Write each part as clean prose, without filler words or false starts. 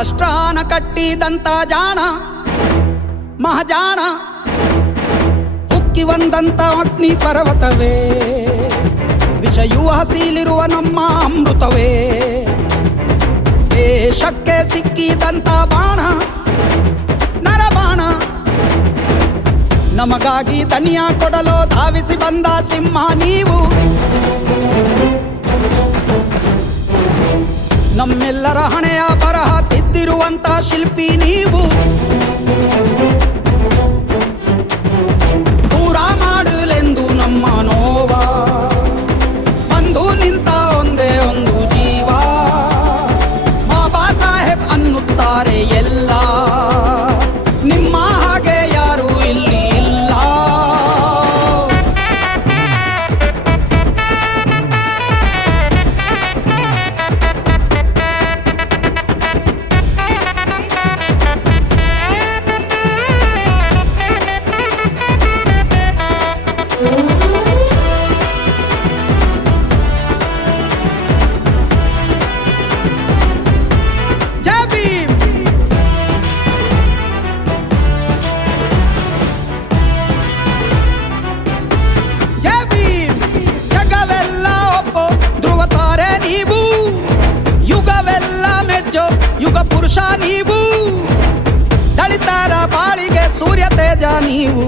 ರಾಷ್ಟ್ರಾನ ಕಟ್ಟಿದಂತ ಜಾಣ ಮಹಾಜಾಣ, ಉಕ್ಕಿ ಒಂದಂತ ಅಗ್ನಿ ಪರ್ವತವೇ, ವಿಷಯೂ ಹಸಿಲಿರುವ ನಮ್ಮ ಅಮೃತವೇ, ದೇಶಕ್ಕೆ ಸಿಕ್ಕಿದಂತ ಬಾಣ ನರಬಾಣ, ನಮಗಾಗಿ ದನಿಯ ಕೊಡಲು ಧಾವಿಸಿ ಬಂದ ಸಿಂಹ ನೀವು, ನಮ್ಮೆಲ್ಲರ ಹಣೆಯ ಬರಹ ತಿದ್ದಿರುವಂತ ಶಿಲ್ಪಿ ನೀವು, ದೂರ ಮಾಡಲೆಂದು ನಮ್ಮ ನೋವ ಬಂದು ನಿಂತ ಒಂದೇ ಒಂದು ಜೀವ, ಬಾಬಾ ಸಾಹೇಬ್ ಅನ್ನುತ್ತಾರೆ ಎಲ್ಲ, ನಿಮ್ಮ ಹಾಗೆ ಯಾರು ಇಲ್ಲಿ ಇಲ್ಲ. ಜೈ ಭೀಮ್, ಜೈ ಭೀಮ್, ಜಗವೆಲ್ಲ ಒಪ್ಪೋ ಧ್ರುವ ತಾರೆ ನೀವು, ಯುಗವೆಲ್ಲ ಮೆಚ್ಚೋ ಯುಗ ಪುರುಷ ನೀವು, ದಳಿತರ ಬಾಳಿಗೆ ಸೂರ್ಯ ತೇಜ ನೀವು,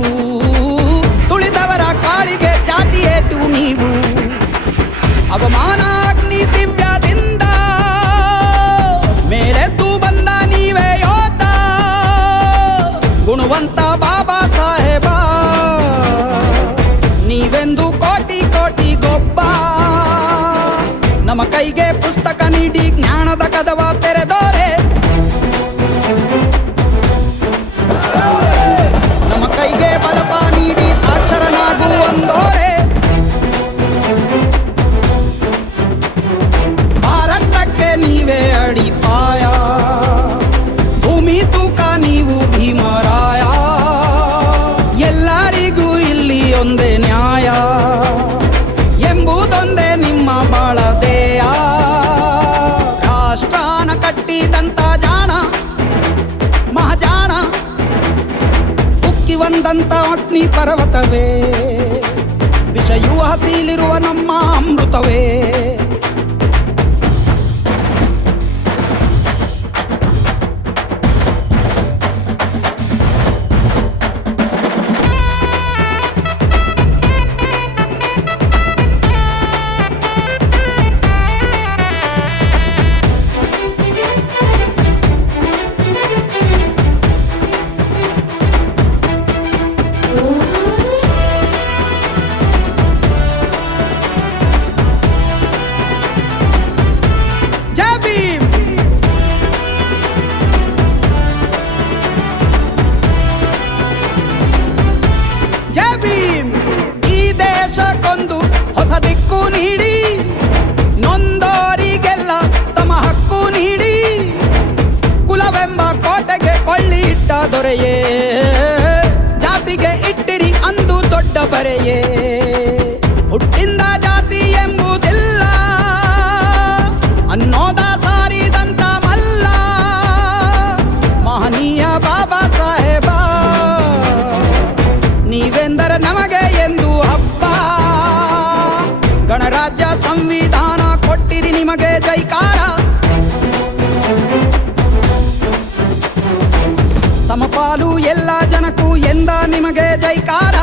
ತುಳಿದವರ ಕಾಳಿಗೆ ಚಾಟಿ ಏಟು ನೀವು, ಅವಮಾನ ಅಗ್ನಿ ದಿವ್ಯದಿಂದ ಮೇಲೆದ್ದು ಬಂದ ನೀವೇ ಯೋಧ, ಗುಣವಂತ ಬಾಬಾ ಸಾಹೇಬ ನೀವೆಂದು ಕೋಟಿ ಕೋಟಿ ಗೊಬ್ಬ, ನಮ್ಮ ಕೈಗೆ ಪುಸ್ತಕ ನೀಡಿ ಜ್ಞಾನದ ಕದವ ತೆರೆದೋರೆ, ನಮ್ಮ ಕೈಗೆ ಬಲಪ ನೀಡಿ ಸಾಕ್ಷರನಾಗುವಂದೋರೆ, ಭಾರತಕ್ಕೆ ನೀವೇ ಅಡಿಪಾಯ, ಭೂಮಿ ತೂಕ ನೀವು ಭೀಮರಾಯ, ಎಲ್ಲರಿಗೂ ಇಲ್ಲಿ ಒಂದೇ ನ್ಯಾಯ ಎಂಬುದೊಂದೇ ನಿಮ್ಮ ಬಾಳದೇಯ, ರಾಷ್ಟ್ರಾನ ಕಟ್ಟಿದಂತ ಜಾಣ ಮಹಾಜಾಣ, ಉಕ್ಕಿ ಒಂದಂತ ಅಗ್ನಿ ಪರ್ವತವೇ, ವಿಷಯೂ ಹಸಿಲಿರುವ ನಮ್ಮ ಅಮೃತವೇ. ಜೈ ಭೀಮ್, ಜೈ ಭೀಮ್, ಈ ದೇಶಕ್ಕೊಂದು ಹೊಸ ದಿಕ್ಕು ನೀಡಿ, ನೊಂದೋರಿಗೆಲ್ಲ ತಮ್ಮ ಹಕ್ಕು ನೀಡಿ, ಕುಲವೆಂಬ ಕೋಟೆಗೆ ಕೊಳ್ಳಿ ಇಟ್ಟ ದೊರೆಯೇ, ಜಾತಿಗೆ ಇಟ್ಟಿರಿ ಅಂದು ದೊಡ್ಡ ಬರೆಯೇ, ಹುಟ್ಟಿಂದ ಜಾತಿ ಎಂಬುದಿಲ್ಲ ಅನ್ನೋದ ಸಾರಿದಂತ ಮಲ್ಲ, ಮಹನೀಯ ಬಾಬಾ ಸಾಹೇಬ ನೀವೆಂದರೆ ನಮಗೆ ಎಂದು ಹಬ್ಬ, ಗಣರಾಜ್ಯ ಸಂವಿಧಾನ ಕೊಟ್ಟಿರಿ ನಿಮಗೆ ಜೈಕಾರ, ಸಮಪಾಲು ಎಲ್ಲ ಜನಕ್ಕೂ ಎಂದ ನಿಮಗೆ ಜೈಕಾರ.